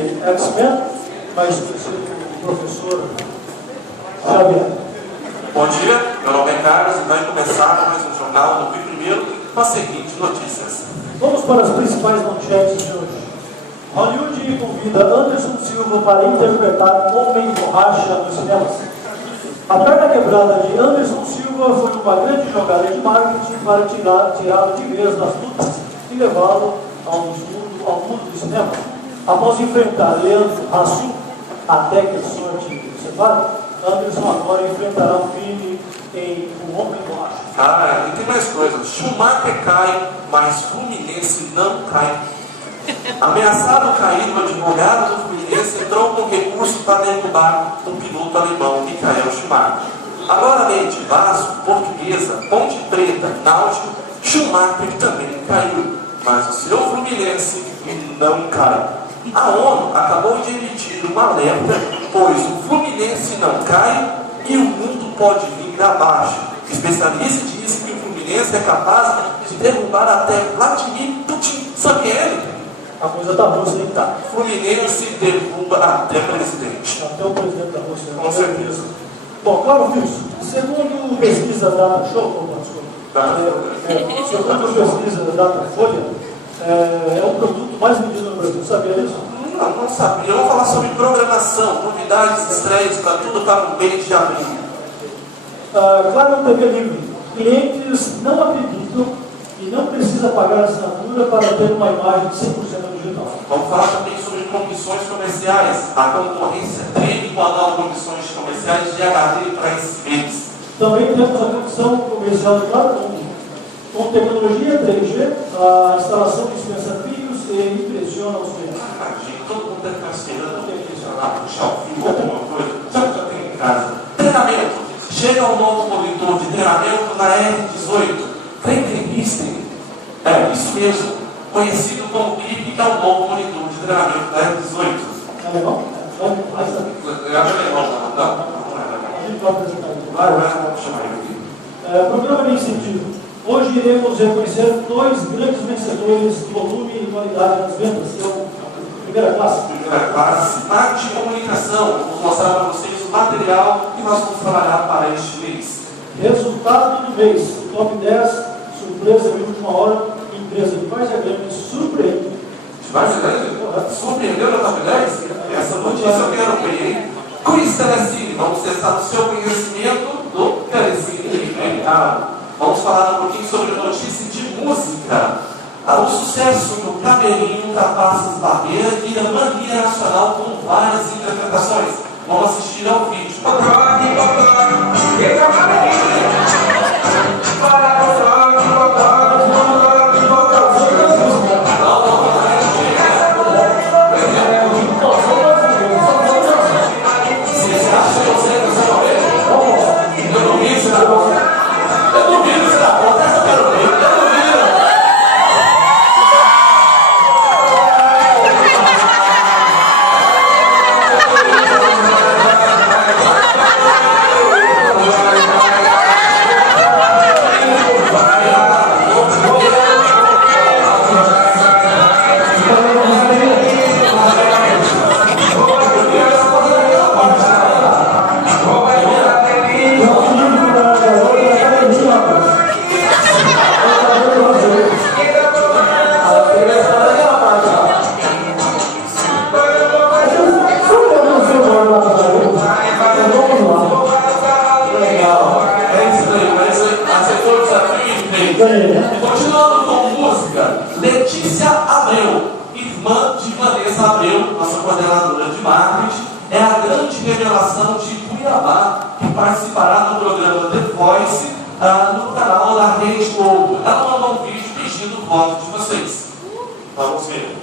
de X-Men, mais conhecido como professor Xavier. Bom dia, meu nome é Carlos e vai começar mais um jornal no Rio Primeiro com as seguintes notícias. Vamos para as principais manchetes de hoje. Hollywood convida Anderson Silva para interpretar Homem Borracha nos cinemas. A perna quebrada de Anderson Silva foi uma grande jogada de marketing para tirá-lo de vez das lutas e levá-lo ao mundo do cinema. Após enfrentar Leandro Hassum, até que a sorte o separe, Anderson agora enfrentará um crime em Um Homem Borracha. E tem mais coisas. Schumacher cai, mas Fluminense não cai. Ameaçado cair, o advogado do Fluminense entrou com recurso para derrubar o piloto alemão Michael Schumacher. Agora, além de Vasco, Portuguesa, Ponte Preta, Náutico, Schumacher também caiu. Mas o seu Fluminense não cai. A ONU acabou de emitir um alerta, pois o Fluminense não cai e o mundo pode vir abaixo. Especialista diz que o Fluminense é capaz de derrubar até Vladimir Putin. Sabe ele? A coisa da Rússia está. Fluminense derruba até presidente. Até o presidente da Rússia. Com certeza. Bom, claro, Wilson, segundo pesquisa da Show, segundo pesquisa da Datafolha, é o produto mais vendido no Brasil. Sabia disso? Não sabia. Vamos falar sobre programação, novidades, estreias, para tudo para o mês de abril. Claro, TV Livre. Clientes não acreditam e não precisa pagar assinatura para ter uma imagem de 100% digital. Vamos falar também sobre comissões comerciais. A concorrência treme com a nova comissões comerciais de HD para esses meses. Também temos a comissão comercial de Claro, com tecnologia 3G, a instalação dispensa fios e impressiona os clientes. Gente, todo mundo deve estar esperando puxar o fio, alguma coisa. Já tem em casa. Treinamento. Chega um novo monitor de treinamento na R18. Training. Isso mesmo. Conhecido como BIP, que é o novo monitor de treinamento da R18. É legal? É legal, não. A gente vai apresentar isso. Vai chamar ele aqui. Programa de incentivo. Hoje iremos reconhecer dois grandes vencedores de volume e qualidade nas vendas. Primeira classe. Primeira classe, marketing e comunicação. Vamos mostrar para vocês o material que nós vamos trabalhar para este mês. Resultado do mês. Top 10, surpresa de última hora, empresa de Várzea Grande surpreende. De Várzea Grande? Surpreendeu no top 10? Essa notícia eu quero ver, hein? Quiz Telecine. Vamos testar o seu conhecimento do Telecine. Vamos falar um pouquinho sobre notícia de música. O sucesso do Cabelinho ultrapassa as barreiras e a mania nacional com várias interpretações. Vamos assistir ao vídeo. Continuando com música, Letícia Abreu, irmã de Vanessa Abreu, nossa coordenadora de marketing, é a grande revelação de Cuiabá, que participará do programa The Voice no canal da Rede Globo. Ela mandou um vídeo pedindo o voto de vocês. Vamos ver.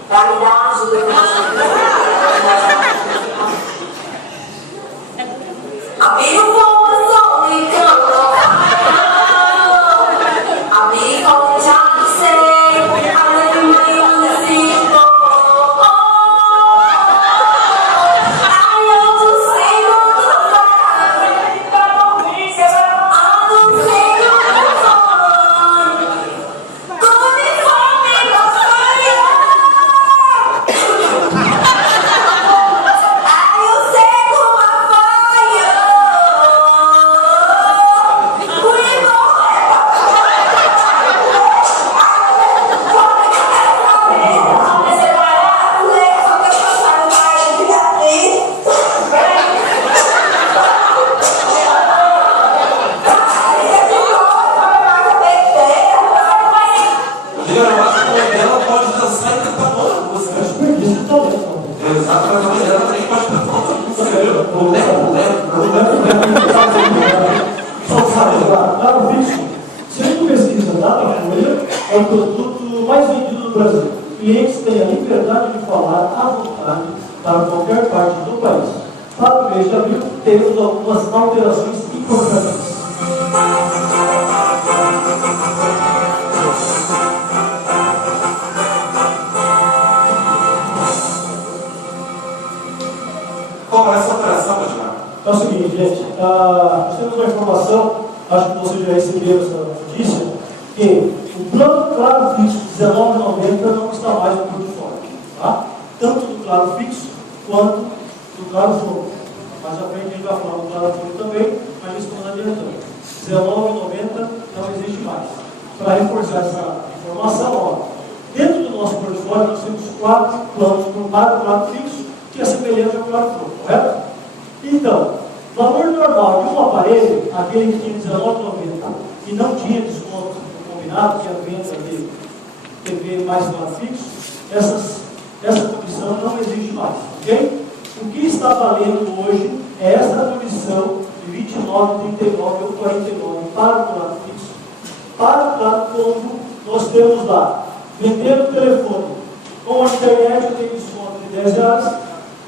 mas ela também pode estar falando. Claro fixo, segundo pesquisa da Folha, é o produto mais vendido no Brasil. Clientes têm a liberdade de falar à vontade para qualquer parte do país. Para o mês de abril, temos algumas alterações importantes. Qual é essa operação, Edmar? É o seguinte, gente, nós temos uma informação, acho que vocês já receberam essa notícia, que o plano Claro Fixo de R$19,90 não está mais no portfólio, tá? Tanto do Claro Fixo quanto do Claro Fogo. Mais à frente a gente vai falar do Claro Fogo também, mas isso estamos adiantando. R$19,90 não existe mais. Para reforçar essa informação, ó, dentro do nosso portfólio nós temos 4 planos para o Claro Fixo, que é semelhante ao Claro Fogo, correto? Então, valor normal de um aparelho, aquele que tinha R$19,90 e não tinha desconto combinado, que é a venda de TV mais Claro Fixo, essa comissão não existe mais, ok? O que está valendo hoje é essa comissão de R$29,39 ou R$49 para o Claro Fixo. Para o Claro Fogo, nós temos lá, vender o telefone com a internet, eu tenho desconto de R$10,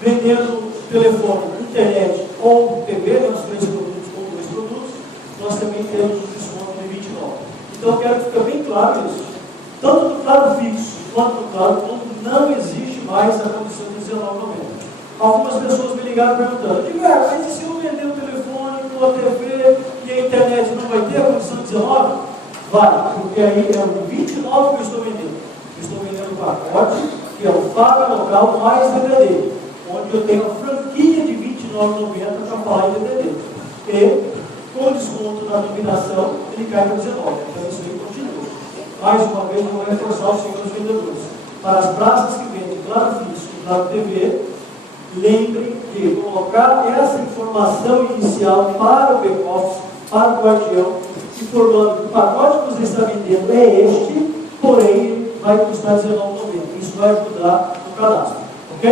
vendendo o telefone, internet ou TV, nós 3 produtos ou 2 produtos, nós também temos um desconto de R$29. Então eu quero que fique bem claro isso. Tanto no Claro Fixo quanto no Claro Fogo não existe mais a condição de R$19,90. Algumas pessoas me ligaram perguntando, mas e se eu vender o telefone, a TV e a internet, não vai ter a condição de R$19? Vai, porque aí é o R$29 que eu estou vendendo. Eu estou vendendo o pacote, que é o Fábio Local mais DVD, onde eu tenho a franquia de R$29,90 para falar em DVD. E com desconto na dominação, ele cai para R$19. Então isso aí continua. Mais uma vez, eu vou reforçar os senhores vendedores. Para as praças que vendem Claro Fixo e Claro TV, lembrem de colocar essa informação inicial para o back-office, para o guardião, informando que o pacote que você está vendendo é este, porém vai custar R$19,90. Isso vai ajudar no cadastro, ok?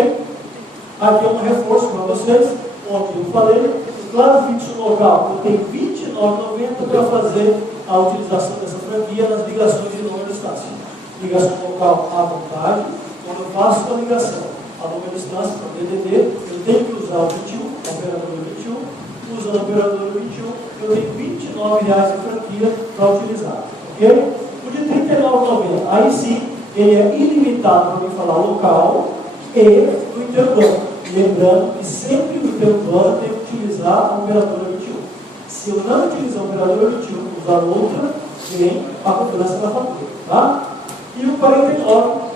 Aqui é um reforço para vocês, onde eu falei, o Claro Fixo local eu tenho R$29,90 para fazer a utilização dessa franquia nas ligações de número de distância. Ligação local à vontade, quando eu faço a ligação a longa distância para DDD, eu tenho que usar o 21, a operadora 21, usando a operadora 21, eu tenho R$29 de franquia para utilizar, ok? O de R$39,90, aí sim, ele é ilimitado para mim falar local e no interurbano. Lembrando que sempre no interurbano eu tenho que utilizar a operadora 21. Se eu não utilizar a operadora 21 e usar outra, vem a cobrança da fatura, tá? E o 49,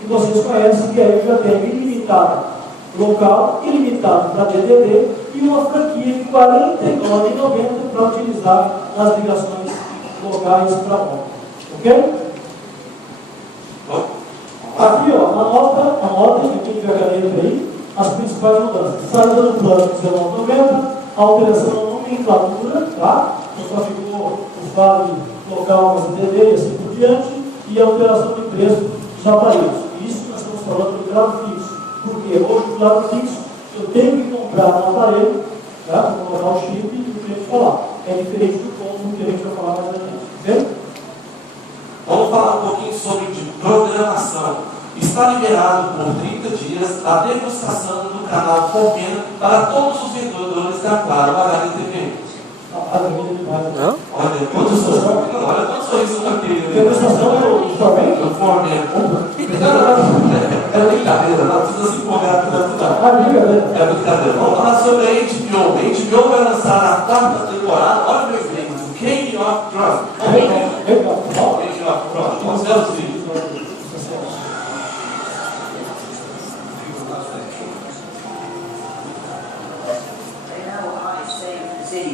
que vocês conhecem, que aí eu já tenho ilimitado local, ilimitado para DDD e uma franquia de R$49,90 para utilizar nas ligações locais para móvel. Ok? Aqui, ó, anota, quem tiver caneta aí, as principais mudanças. Saída do plano de R$19,90, alteração na nomenclatura, tá? Então só ficou o fale local, mais DDD e assim por diante, e a alteração de preço dos aparelhos. Isso nós estamos falando do Claro Fixo. Porque hoje o Claro Fixo, eu tenho que comprar um aparelho, tá? Para colocar o chip e o cliente falar. É diferente do combo que a gente vai falar mais adiante. Ok? Vamos falar um pouquinho sobre de programação. Está liberado por 30 dias a degustação do canal Comena para todos os vendedores da Claro HDTV. Olha quanto sorriso aqui. Degustação do Flamengo? Do Flamengo. É brincadeira, não precisa se empolgar com tudo. É brincadeira. Vamos falar sobre a HBO. A HBO vai lançar a 4ª temporada. Olha o meu inglês. Game of Thrones. Game of Thrones. Vamos ver os vídeos.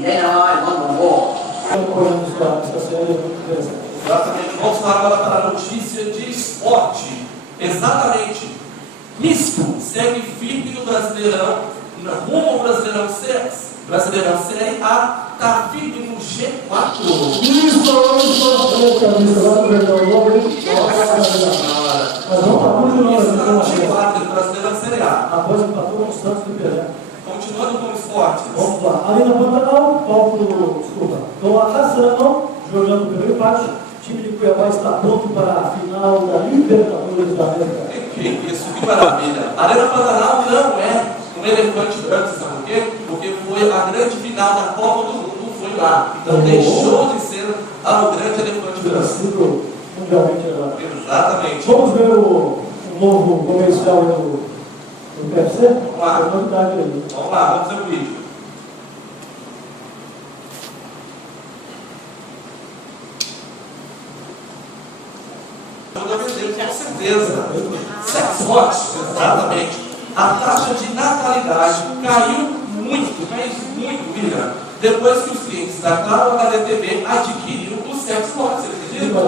Then I won the war. Exatamente. Vamos falar agora para a notícia de esporte. Exatamente. Risco segue firme no Brasileirão, rumo ao Brasileirão Série A, está firme no G4. Isso, Nossa Senhora. Mas vamos lá, continuando. Isso não tinha lá, o brasileiro da Série A. Após empatou com o Santos do Pelé. Continuando com o esporte. Vamos lá. Ali na Pantanal, Dom Acaçano, jogando pelo empate. O time de Cuiabá está pronto para a final da Libertadores da América. Que isso, que maravilha. A Arena Pantanal não é um elefante branco, sabe por quê? Porque foi a grande final da Copa do Mundo, foi lá. Então deixou de ser o grande elefante branco. Mundialmente agora. Exatamente. Vamos ver o novo comercial do PFC? Vamos lá. É novidade aí. Vamos lá, vamos ver o vídeo. Com certeza. Sex watch, exatamente. A taxa de natalidade caiu muito, mas muito, William, depois que os clientes da Claro HDTV adquiriram o Sex watch. Você acredita?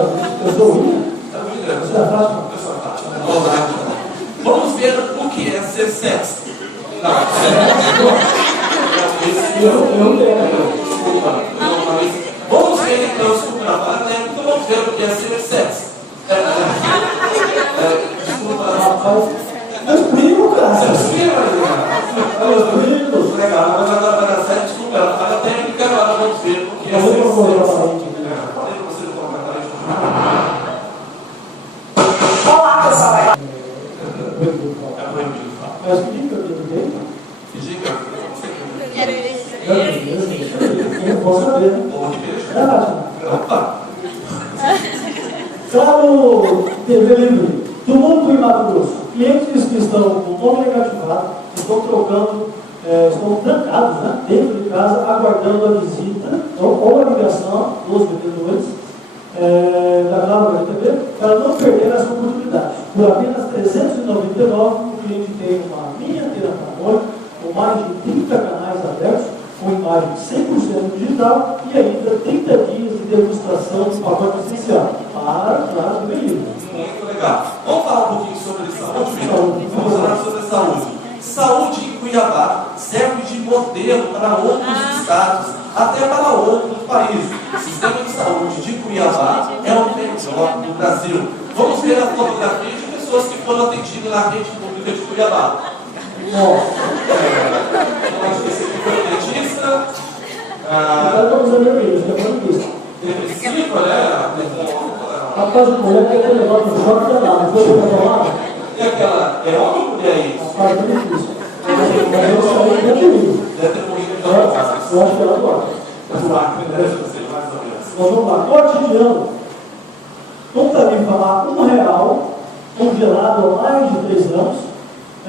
Eu sou o William. William. Você é Fátima? Eu sou a Fátima. Vamos ver o que é ser sexy. Não, desculpa. Vamos ver então, então vamos ver o que é ser sexy. Desculpa. Meus primos, cara. Seus primos, Meus primos. legal, mas agora vai dar certo, desculpa. A técnica agora vamos ver o que é ser sexy. Falei pra você não colocar a parede. Olá, pessoal. Mas que dica eu dei? Diga. Eu posso saber, né? Bom de beijo. É, Fátima? Opa. Claro, TV Livre. Tumulto em Mato Grosso. Clientes que estão com o nome negativado estão trocando, estão trancados, né, dentro de casa, aguardando a visita ou a ligação dos vendedores da Claro TV para não perder essa oportunidade. Por apenas R$ 399, o cliente tem uma mini antena parabólica com mais de 30 canais abertos, com imagem 100% digital e ainda 30 dias de degustação de pacote essencial para Claro TV Livre. Muito legal. Vamos falar um pouquinho sobre saúde, Vitor? Vamos falar sobre saúde. Saúde em Cuiabá serve de modelo para outros estados, até para outros países. O sistema de saúde de Cuiabá é o melhor do Brasil. Vamos ver a fotografia de pessoas que foram atendidas na rede pública de Cuiabá. Pode ter sido foi dentista, depressiva, né? Rapaz, a mulher tem que levar no choque e lá, não foi para falar? E aquela, é homem ou mulher isso? Rapaz, é difícil. Mas eu saí dentro de mim. Deve ter morrido de Eu acho que ela gosta. Nós vamos lá, cotidiano. Um tarifa lá, R$1, congelado há mais de 3 anos.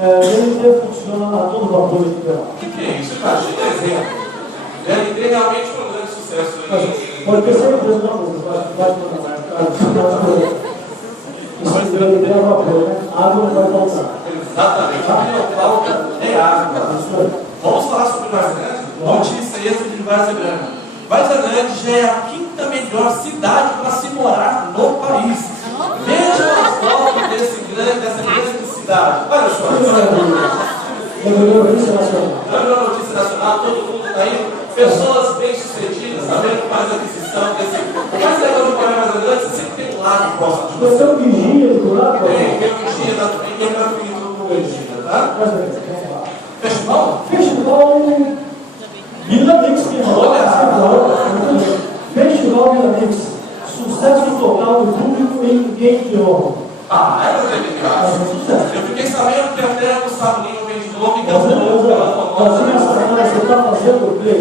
VLT funciona a todo vapor de verão. O que é isso? Imagina exemplo. VLT realmente foi um grande sucesso aí. Pode ter certeza, não, mas vai mandar. Isso VLT é vapor, né? Água não vai faltar. Exatamente. A que não falta é água. Vamos falar sobre Várzea Grande? Notícia extra de Várzea Grande. Várzea Grande já é a 5ª melhor cidade para se morar no país. Veja a foto dessa grande cidade. Olha só. Ganhou a notícia nacional, todo mundo está indo. Pessoas bem-sucedidas, sabendo que faz aquisição desse. O mais legal de morar em Várzea Grande, você sempre tem um lago próximo de você. Você é um vigia do lado? Tem vigia também, tem gratuito no vigia, tá? Festival? Festival Vila Mix, Festival Vila Mix. Sucesso total do público em Game de Honra. Eu fiquei sabendo que até o Sabulinho vem de novo e que Você está fazendo o play?